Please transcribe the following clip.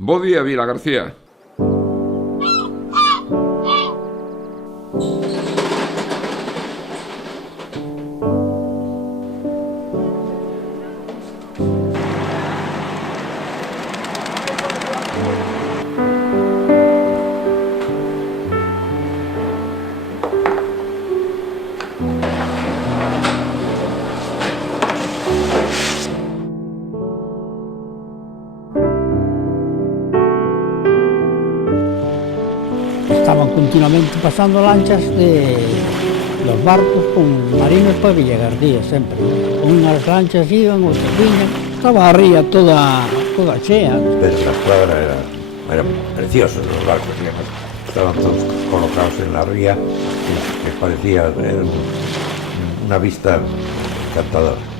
Bo día, Vila García. Estaban continuamente pasando lanchas de los barcos con marinos para Villagarcía sempre. Unhas lanchas iban, outras viñan, estaba a ría toda chea. Pero la cuadra eran preciosos los barcos, digamos. Estaban todos colocados en la ría, que parecía una vista encantadora.